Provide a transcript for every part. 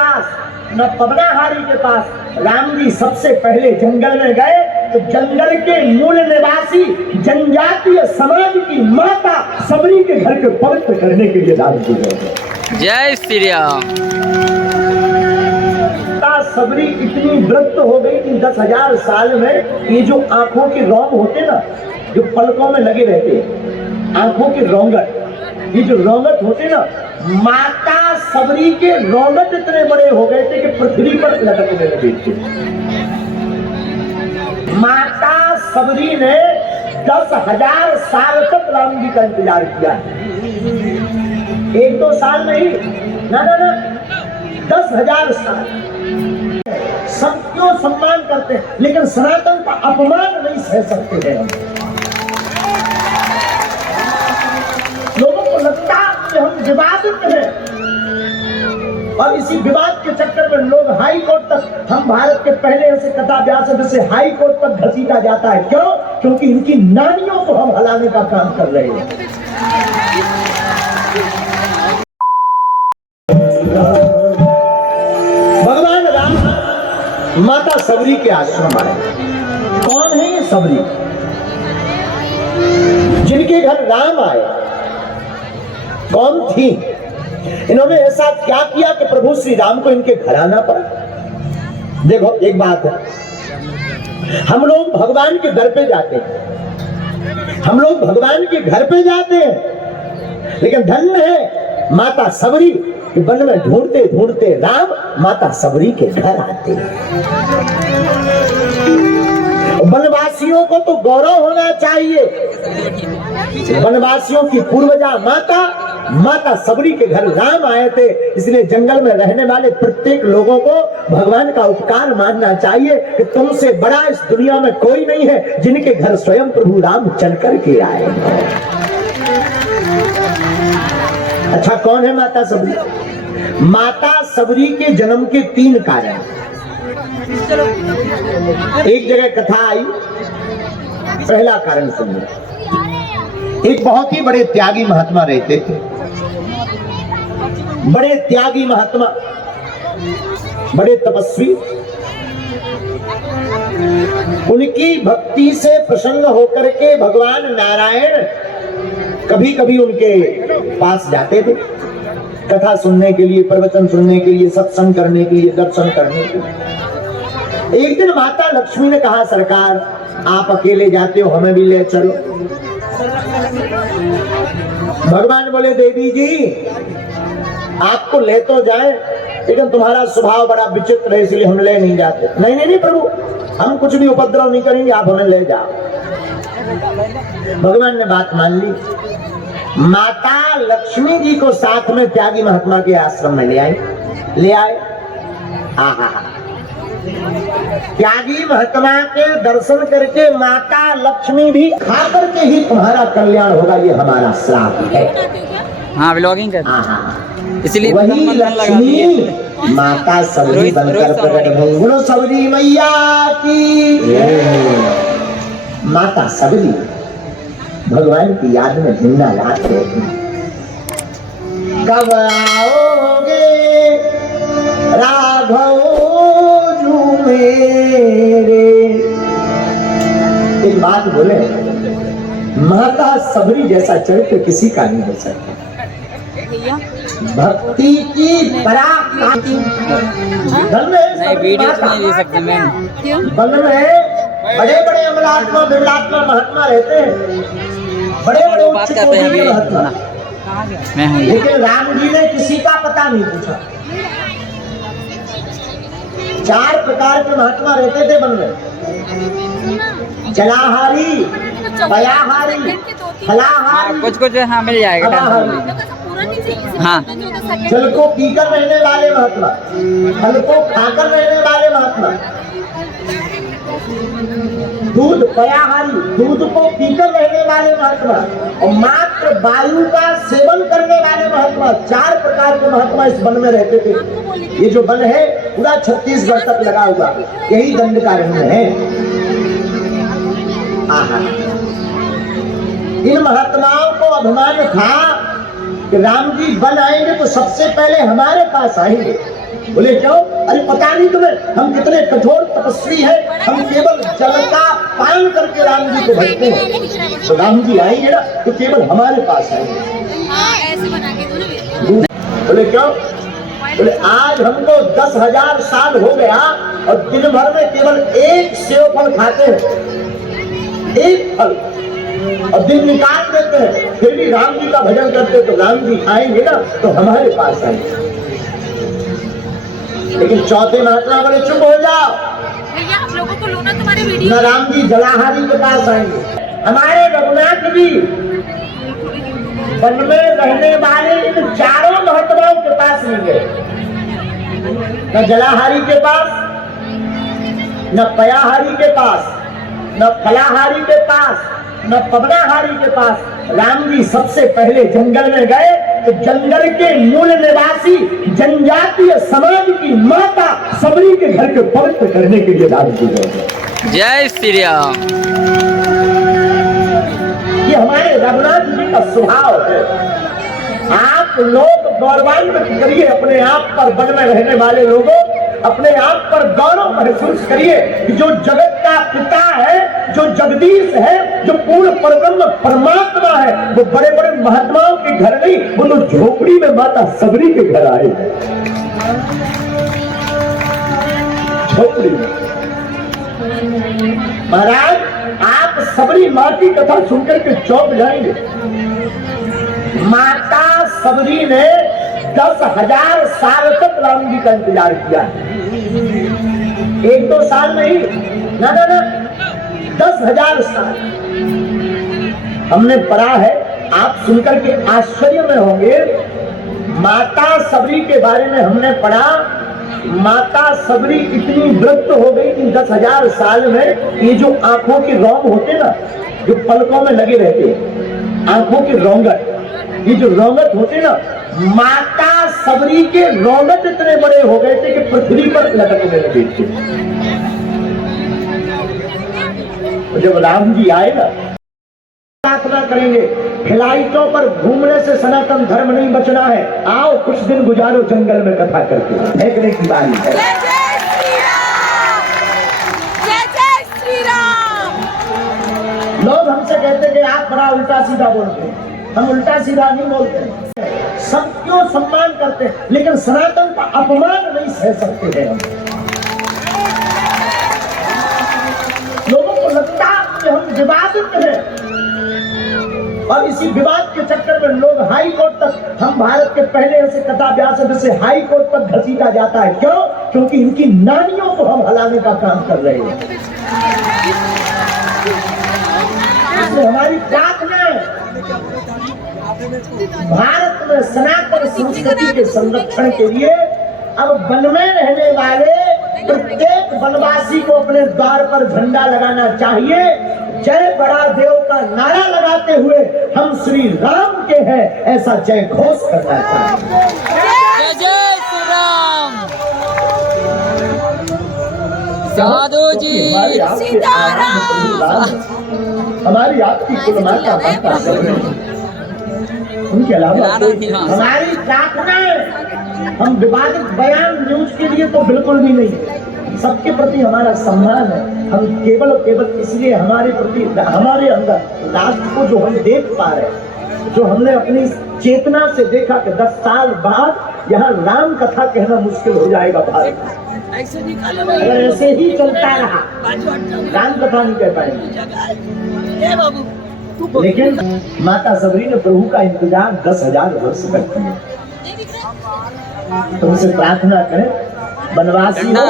पास न पवनाहारी के पास राम जी सबसे पहले जंगल में गए तो जंगल के मूल निवासी जनजातीय समाज की माता सबरी के घर को पवित्र करने के लिए राम जी गए। जय श्री राम। सबरी इतनी वृद्ध हो गई कि 10,000 साल में ये जो आंखों के रोम होते ना, जो पलकों में लगे रहते हैं, आंखों के रोंगट, ये जो रोंगट होते ना, माता सबरी के रोंगट इतने बड़े हो गए थे कि पृथ्वी पर लटकने लगे थे। माता सबरी ने 10,000 साल तक राम जी का इंतजार किया। 1-2 साल नहीं, ना 10,000 साल। सब क्यों सम्मान करते हैं, लेकिन सनातन का अपमान नहीं सह सकते हैं। लोगों को लगता है कि हम विवादित हैं और इसी विवाद के चक्कर में लोग हाई कोर्ट तक, हम भारत के पहले ऐसे कथा व्यास से हाई कोर्ट तक घसीटा जाता है। क्यों? क्योंकि इनकी नानियों को हम हलाने का काम कर रहे हैं। भगवान राम माता सबरी के आश्रम आए। कौन है ये सबरी? जिनके घर राम आए कौन थी? इन्होंने ऐसा क्या किया कि प्रभु श्री राम को इनके घर आना पड़ा? देखो एक बात है, हम लोग भगवान के दर पे जाते हैं, हम लोग भगवान के घर पे जाते हैं, लेकिन धन्य है माता सबरी कि वन में ढूंढते ढूंढते राम माता सबरी के घर आते हैं। वनवासियों को तो गौरव होना चाहिए, वनवासियों की पूर्वजा माता सबरी के घर राम आए थे, इसलिए जंगल में रहने वाले प्रत्येक लोगों को भगवान का उपकार मानना चाहिए कि तुमसे बड़ा इस दुनिया में कोई नहीं है जिनके घर स्वयं प्रभु राम चल कर के आए। अच्छा, कौन है माता सबरी? माता सबरी के जन्म के 3 कारण। एक जगह कथा आई, पहला कारण सुनिए। एक बहुत ही बड़े त्यागी महात्मा रहते थे, बड़े त्यागी महात्मा, बड़े तपस्वी। उनकी भक्ति से प्रसन्न होकर के भगवान नारायण कभी कभी उनके पास जाते थे, कथा सुनने के लिए, प्रवचन सुनने के लिए, सत्संग करने के लिए, दर्शन करने के लिए। एक दिन माता लक्ष्मी ने कहा, सरकार आप अकेले जाते हो, हमें भी ले चलो। भगवान बोले, देवी जी आपको ले तो जाए, लेकिन तुम्हारा स्वभाव बड़ा विचित्र है, इसलिए हम ले नहीं जाते। नहीं प्रभु, हम कुछ भी उपद्रव नहीं करेंगे, आप हमें ले जाओ। भगवान ने बात मान ली। माता लक्ष्मी जी को साथ में त्यागी महात्मा के आश्रम में ले आए। त्यागी महात्मा के दर्शन करके माता लक्ष्मी भी खा करके ही तुम्हारा कल्याण होगा, ये हमारा श्राप है। हाँ, व्लॉगिंग करते इसलिए वही लक्ष्मी माता सबरी बनकर प्रकट हुई। बोलो सबरी मैया की। माता सबरी भगवान की याद में हिन्ना लाते हैं। कब आओगे राघव जू मेरे? एक बात बोले, माता सबरी जैसा चरित्र किसी का नहीं हो सकता। भक्ति की पराकाष्ठा। वीडियो नहीं ले सकते मैं। वन में बड़े बड़े अमलात्मा विमलात्मा महात्मा रहते हैं, बड़े बड़े उच्च कोटि के महात्मा, लेकिन राम जी ने किसी का पता नहीं पूछा। 4 प्रकार के महात्मा रहते थे वन में, जलाहारी, पयाहारी, फलाहारी, कुछ हाँ मिल जाएगा। हाँ, जल को पीकर रहने वाले महात्मा, फल को खाकर रहने वाले महात्मा, दूध पयाहारी, दूध को पीकर रहने वाले महात्मा, और मात्र वायु का सेवन करने वाले महात्मा। 4 प्रकार के महात्मा इस वन में रहते थे। ये जो वन है पूरा छत्तीसगढ़ तक लगा हुआ, यही दंडकारण्य है। इन महात्माओं को अभिमान था कि राम जी वन आएंगे तो सबसे पहले हमारे पास आएंगे, बोले क्यों? अरे पता नहीं तुम्हें हम कितने कठोर तपस्वी हैं, हम केवल जल का पान करके राम जी को भजते हैं। तो राम जी आएंगे ना तो केवल हमारे पास आएंगे। हाँ, ऐसे बना के दो ना। बोले क्यों? बोले आज हमको 10,000 साल हो गया और दिन भर में केवल एक सेव फल खाते हैं, एक फल, और दिन निकाल देते हैं, फिर भी राम जी का भजन करते। तो राम जी आएंगे ना तो हमारे पास आएंगे। लेकिन चौथे महात्मा बोले चुप हो जाओ, भैया हम लोगों को लो ना तुम्हारे वीडियो। न राम जी जलाहारी के पास आएंगे, हमारे रघुनाथ जी वन में रहने वाले इन चारों महात्माओं के पास नहीं गए, न जलाहारी के पास, न पयाहारी के पास, न फलाहारी के पास, न पवनाहारी के पास। राम जी सबसे पहले जंगल में गए तो जंगल के मूल निवासी जनजातीय समाज की माता सबरी के घर को पवित्र करने के लिए राम जी गए। जय श्री राम। ये हमारे रघुनाथ जी का स्वभाव है। आप लोग गौरवान्वित करिए अपने आप पर, वन में रहने वाले लोगों अपने आप पर गौरव महसूस करिए कि जो जगत का पिता है, जो जगदीश है, जो पूर्ण परब्रह्म परमात्मा है, वो बड़े बड़े महात्माओं के घर नहीं, वो तो झोपड़ी में माता सबरी के घर आए, झोपड़ी में। महाराज आप सबरी माँ की कथा सुनकर के चौंक जाएंगे। माता सबरी ने 10,000 साल तक राम जी का इंतजार किया, 1-2 साल नहीं, ना ना ना, 10,000 साल। हमने पढ़ा है, आप सुनकर के आश्चर्य में होंगे। माता सबरी के बारे में हमने पढ़ा, माता सबरी इतनी वृद्ध हो गई कि 10,000 साल में ये जो आंखों के रोम होते ना, जो पलकों में लगे रहते, आंखों के रोंगट, ये जो रोंगट होते ना, माता सबरी के रोंगट इतने बड़े हो गए थे कि पृथ्वी पर लटकने लगे थे। जब राम जी आए ना, प्रार्थना करेंगे, फ्लाइटों पर घूमने से सनातन धर्म नहीं बचना है, आओ कुछ दिन गुजारो जंगल में कथा करके, फेंकने की बारी है। जय जय श्री राम, जय जय श्री राम। लोग हमसे कहते कि आप बड़ा उल्टा सीधा बोलते हैं, हम उल्टा सीधा नहीं बोलते, सबको सम्मान करते हैं, लेकिन सनातन का अपमान नहीं सह सकते हैं। लोगों को लगता है कि हम विवादित हैं, और इसी विवाद के चक्कर में लोग हाई कोर्ट तक, हम भारत के पहले ऐसे कथा व्यास से हाई कोर्ट तक घसीटा जाता है। क्यों? क्योंकि इनकी नानियों को हम हलाने का काम कर रहे हैं। इसलिए हमारी प्रार्थना है भारत में सनातन संस्कृति के संरक्षण के लिए अब वन में रहने वाले प्रत्येक वनवासी को अपने द्वार पर झंडा लगाना चाहिए। जय बड़ा देव का नारा लगाते हुए हम श्री राम के हैं ऐसा जय घोष करना चाहिए। जय जय श्री राम। साधु जी सीताराम। हमारी आपकी कुल माता माता उनके अलावा हमारी प्रार्थना है। हम विवादित बयान न्यूज के लिए तो बिल्कुल भी नहीं, सबके प्रति हमारा सम्मान है। हम केवल इसलिए हमारे प्रति, हमारे अंदर राष्ट्र को जो हम देख पा रहे, जो हमने अपनी चेतना से देखा कि 10 साल बाद यहाँ राम कथा कहना मुश्किल हो जाएगा भारत में। अगर ऐसे ही चलता रहा राम कथा नहीं कह पाएंगे। लेकिन माता सबरी ने प्रभु का इंतजार 10,000 वर्ष तक किया। तुमसे प्रार्थना करें वनवासी हो,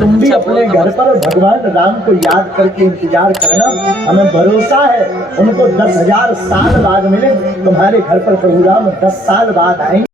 तुम भी अपने घर पर भगवान राम को याद करके इंतजार करना। हमें भरोसा है उनको 10,000 साल बाद मिले, तुम्हारे घर पर प्रभु राम 10 साल बाद आएंगे।